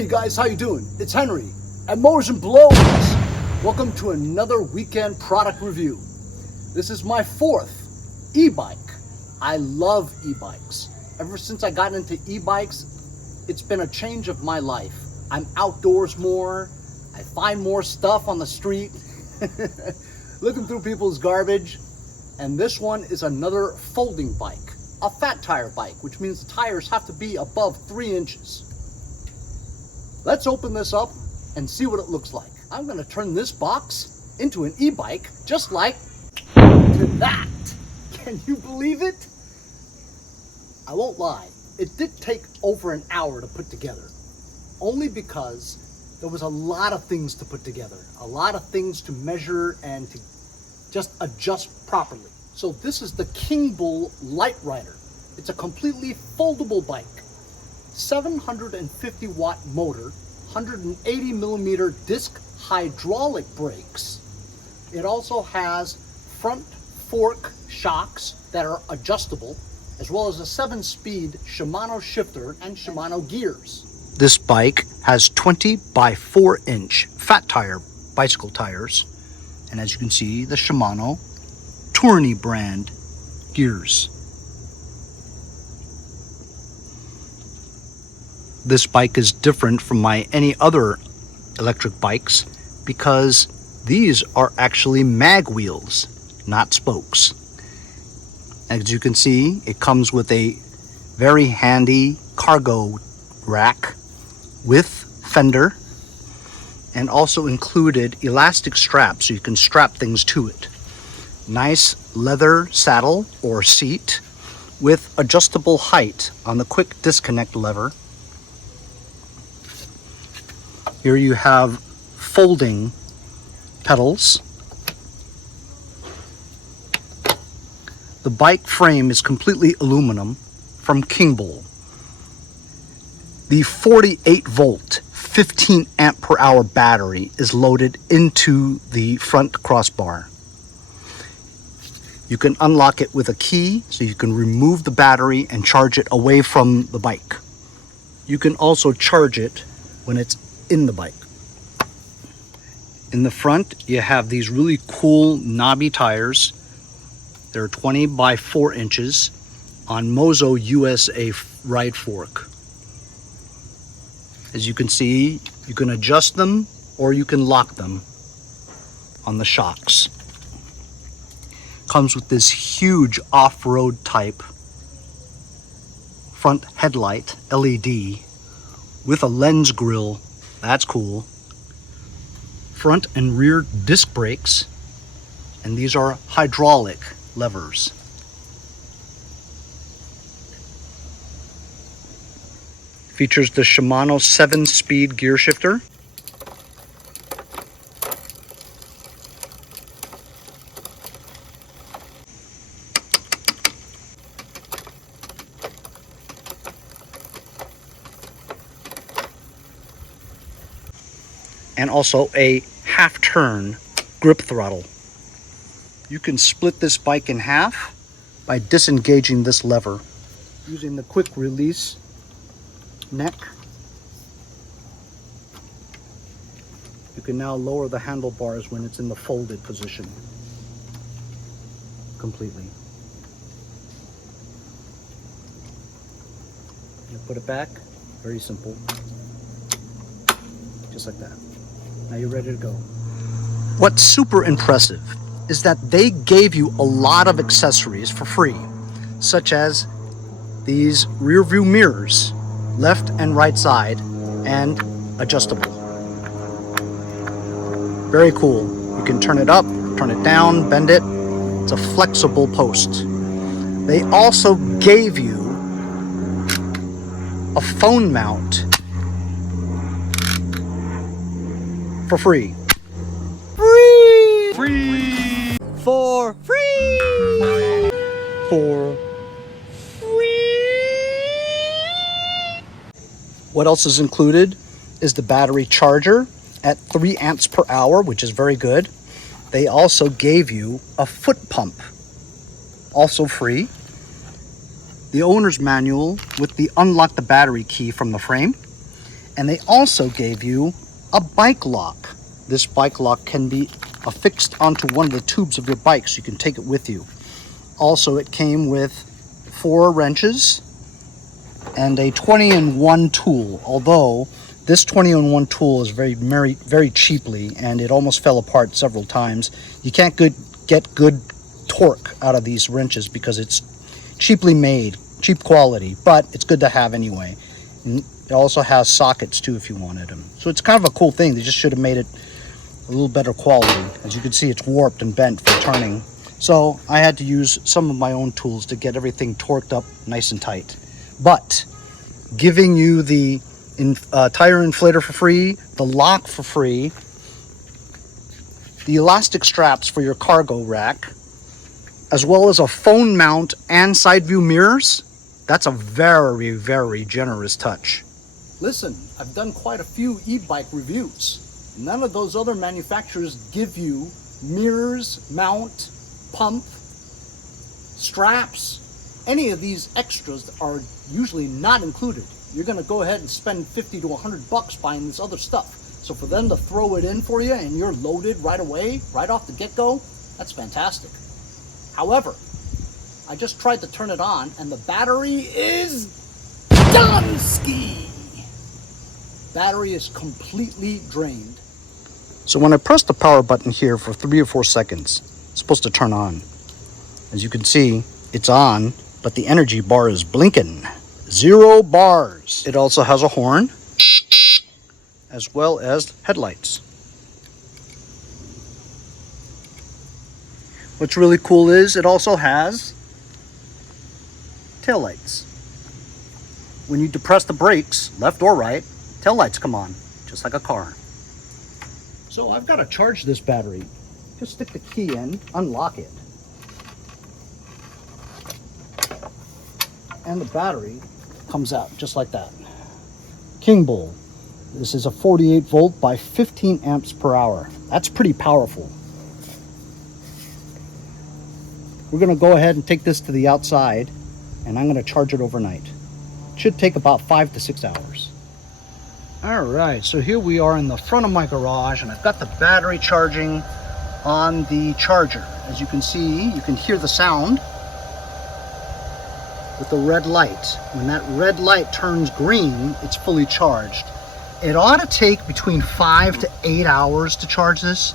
Hey guys, how you doing? It's Henry at Mowers and Blows. Welcome to another weekend product review. This is my fourth e-bike. I love e-bikes. Ever since I got into e-bikes, it's been a change of my life. I'm outdoors more. I find more stuff on the street, looking through people's garbage. And this one is another folding bike, a fat tire bike, which means the tires have to be above 3 inches. Let's open this up and see what it looks like. I'm gonna turn this box into an e-bike just like that. Can you believe it? I won't lie, it did take over an hour to put together, only because there was a lot of things to put together, a lot of things to measure and to just adjust properly. So this is the KINGBULL LITERIDER. It's a completely foldable bike. 750 watt motor, 180 millimeter disc hydraulic brakes. It also has front fork shocks that are adjustable, as well as a 7-speed Shimano shifter and Shimano gears. This bike has 20 by 4 inch fat tire bicycle tires, and as you can see, the Shimano Tourney brand gears. This bike is different from any other electric bikes because these are actually mag wheels, not spokes. As you can see, it comes with a very handy cargo rack with fender, and also included elastic straps so you can strap things to it. Nice leather saddle or seat with adjustable height on the quick disconnect lever. Here you have folding pedals. The bike frame is completely aluminum from KINGBULL. The 48 volt 15 amp per hour battery is loaded into the front crossbar. You can unlock it with a key so you can remove the battery and charge it away from the bike. You can also charge it when it's in the bike. In the front, you have these really cool knobby tires. They're 20 by 4 inches on Mozo USA ride fork. As you can see, you can adjust them or you can lock them on the shocks. Comes with this huge off-road type front headlight LED with a lens grille. That's cool. Front and rear disc brakes, and these are hydraulic levers. Features the Shimano 7-speed gear shifter. And also a half-turn grip throttle. You can split this bike in half by disengaging this lever. Using the quick release neck, you can now lower the handlebars when it's in the folded position completely. You put it back, very simple, just like that. Now you're ready to go. What's super impressive is that they gave you a lot of accessories for free, such as these rear view mirrors, left and right side, and adjustable. Very cool. You can turn it up, turn it down, bend it. It's a flexible post. They also gave you a phone mount for free. Free! For free! For free! What else is included is the battery charger at 3 amps per hour, which is very good. They also gave you a foot pump, also free. The owner's manual with the unlock the battery key from the frame, And they also gave you a bike lock. This bike lock can be affixed onto one of the tubes of your bike so you can take it with you. Also, it came with 4 wrenches and a 20-in-1 tool, although this 20-in-1 tool is very cheaply, and it almost fell apart several times. You can't get good torque out of these wrenches because it's cheaply made, cheap quality, but it's good to have anyway. And it also has sockets too if you wanted them. So it's kind of a cool thing. They just should have made it a little better quality. As you can see, it's warped and bent for turning. So I had to use some of my own tools to get everything torqued up nice and tight. But giving you the tire inflator for free, the lock for free, the elastic straps for your cargo rack, as well as a phone mount and side view mirrors, that's a very, very generous touch. Listen, I've done quite a few e-bike reviews. None of those other manufacturers give you mirrors, mount, pump, straps. Any of these extras are usually not included. You're gonna go ahead and spend 50 to 100 bucks buying this other stuff. So for them to throw it in for you and you're loaded right away, right off the get-go, that's fantastic. However, I just tried to turn it on and the battery is done ski. Battery is completely drained. So when I press the power button here for 3 or 4 seconds, it's supposed to turn on. As you can see, it's on, but the energy bar is blinking. 0 bars. It also has a horn, as well as headlights. What's really cool is it also has taillights. When you depress the brakes, left or right, taillights come on, just like a car. So I've got to charge this battery. Just stick the key in, unlock it. And the battery comes out just like that. KINGBULL. This is a 48 volt by 15 amps per hour. That's pretty powerful. We're going to go ahead and take this to the outside and I'm going to charge it overnight. It should take about 5 to 6 hours. All right, so here we are in the front of my garage and I've got the battery charging on the charger. As you can see, you can hear the sound with the red light. When that red light turns green, it's fully charged. It ought to take between 5 to 8 hours to charge this.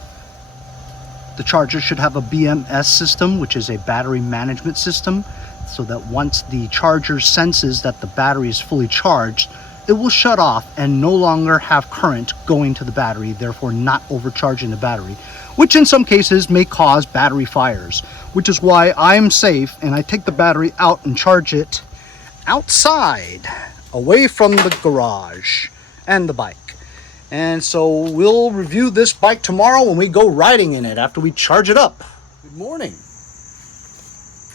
The charger should have a BMS system, which is a battery management system, so that once the charger senses that the battery is fully charged, it will shut off and no longer have current going to the battery, therefore not overcharging the battery, which in some cases may cause battery fires, which is why I'm safe and I take the battery out and charge it outside, away from the garage and the bike. And so we'll review this bike tomorrow when we go riding in it after we charge it up. Good morning.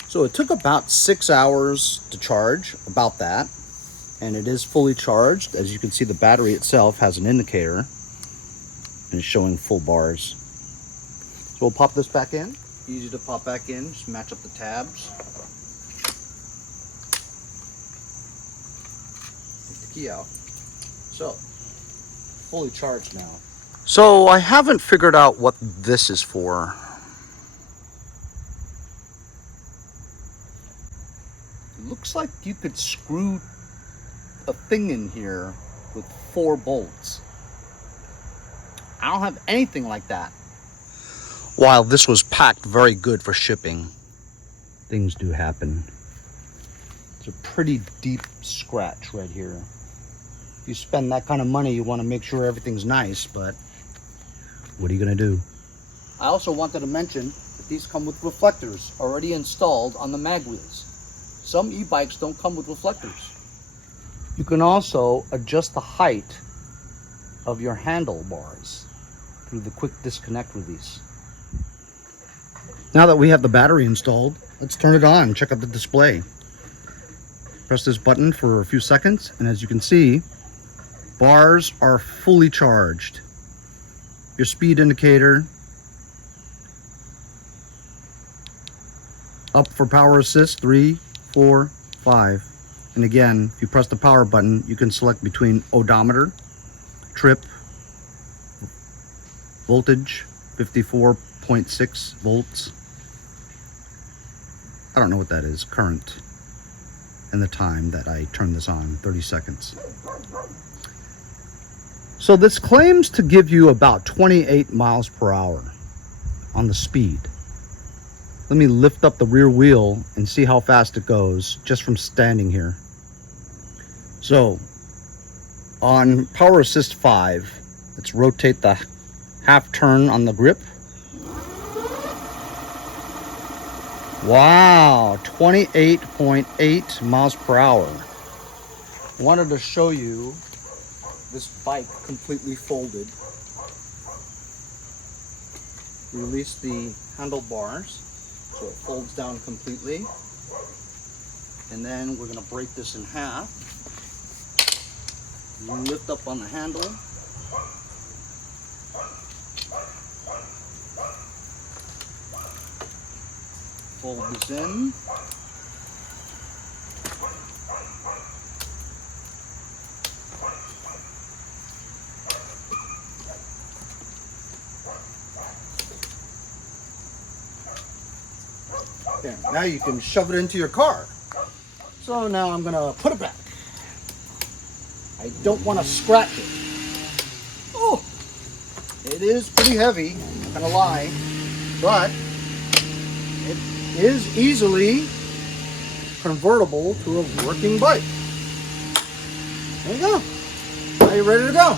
So it took about 6 hours to charge, about that. And it is fully charged. As you can see, the battery itself has an indicator and it's showing full bars. So we'll pop this back in. Easy to pop back in, just match up the tabs. Take the key out. So, fully charged now. So I haven't figured out what this is for. It looks like you could screw a thing in here with 4 bolts. I don't have anything like that. While this was packed very good for shipping, things do happen. It's a pretty deep scratch right here. If you spend that kind of money, you want to make sure everything's nice, but what are you going to do? I also wanted to mention that these come with reflectors already installed on the mag wheels. Some e-bikes don't come with reflectors. You can also adjust the height of your handlebars through the quick disconnect release. Now that we have the battery installed, let's turn it on and check out the display. Press this button for a few seconds, and as you can see, bars are fully charged. Your speed indicator, up for power assist, 3, 4, 5. And again, if you press the power button, you can select between odometer, trip, voltage 54.6 volts. I don't know what that is, current, and the time that I turned this on, 30 seconds. So this claims to give you about 28 miles per hour on the speed. Let me lift up the rear wheel and see how fast it goes just from standing here. So on Power Assist 5, let's rotate the half turn on the grip. Wow, 28.8 miles per hour. I wanted to show you this bike completely folded. Release the handlebars so it folds down completely. And then we're gonna break this in half. Lift up on the handle. Fold this in. There, now you can shove it into your car. So now I'm gonna put it back. I don't want to scratch it. Oh, it is pretty heavy, not gonna lie, but it is easily convertible to a working bike. There you go. Now you're ready to go.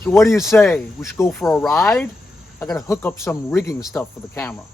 So what do you say? We should go for a ride? I gotta hook up some rigging stuff for the camera.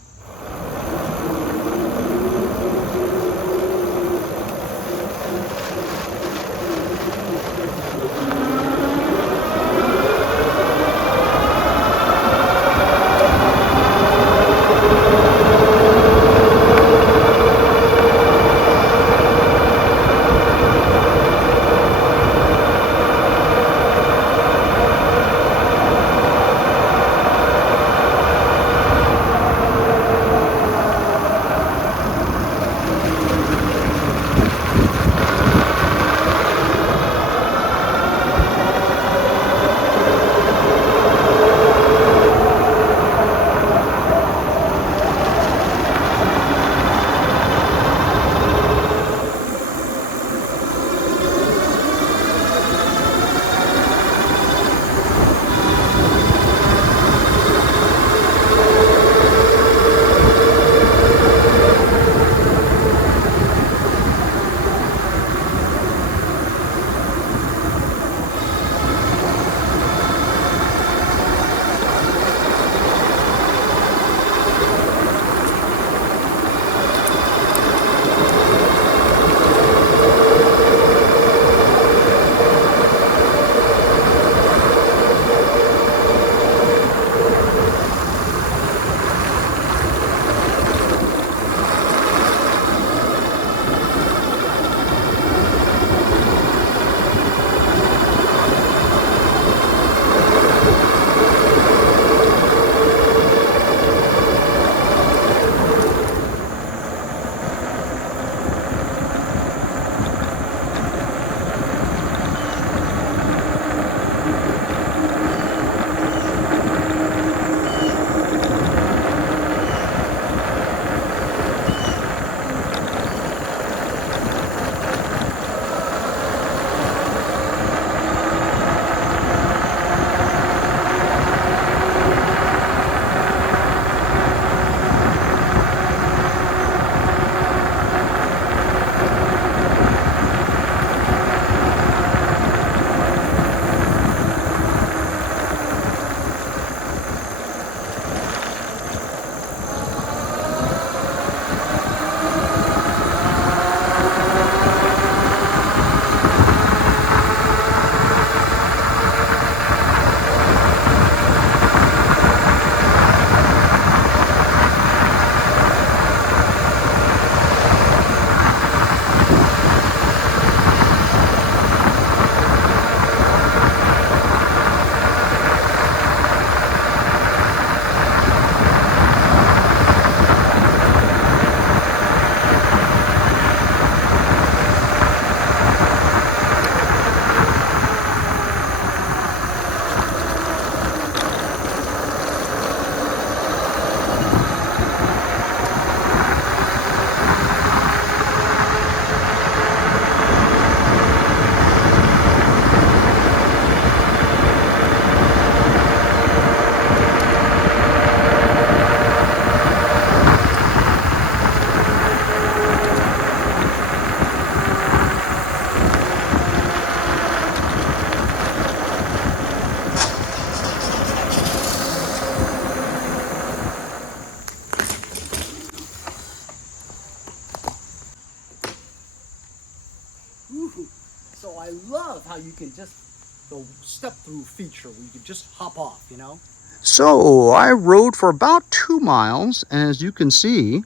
I love how you can just, the step-through feature where you can just hop off, you know? So I rode for about 2 miles, and as you can see,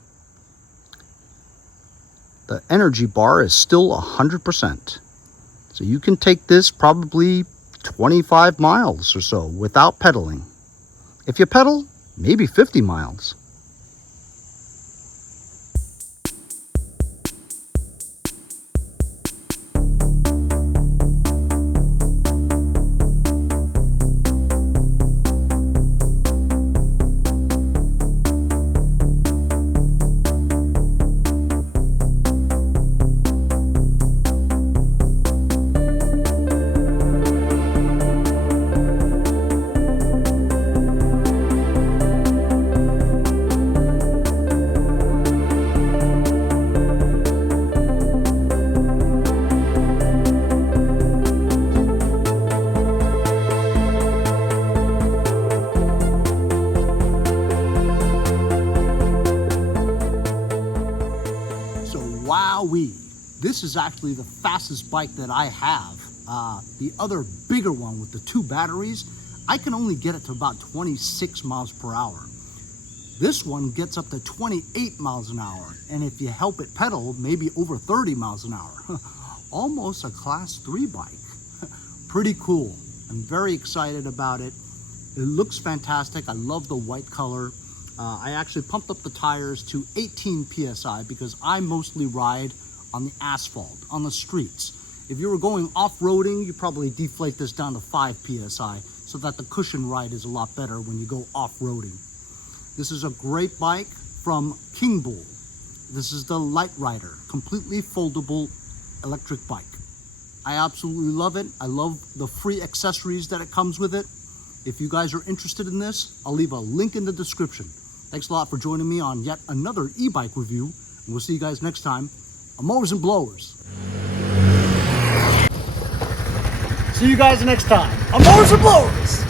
the energy bar is still 100%. So you can take this probably 25 miles or so without pedaling. If you pedal, maybe 50 miles. Wowee, this is actually the fastest bike that I have. The other bigger one with the 2 batteries, I can only get it to about 26 miles per hour. This one gets up to 28 miles an hour, and if you help it pedal, maybe over 30 miles an hour. Almost a class 3 bike. Pretty cool. I'm very excited about it. It looks fantastic. I love the white color. I actually pumped up the tires to 18 PSI because I mostly ride on the asphalt, on the streets. If you were going off-roading, you probably deflate this down to 5 PSI so that the cushion ride is a lot better when you go off-roading. This is a great bike from KINGBULL. This is the LITERIDER, completely foldable electric bike. I absolutely love it. I love the free accessories that it comes with it. If you guys are interested in this, I'll leave a link in the description. Thanks a lot for joining me on yet another e-bike review, and we'll see you guys next time on Mowers and Blowers. See you guys next time on Mowers and Blowers.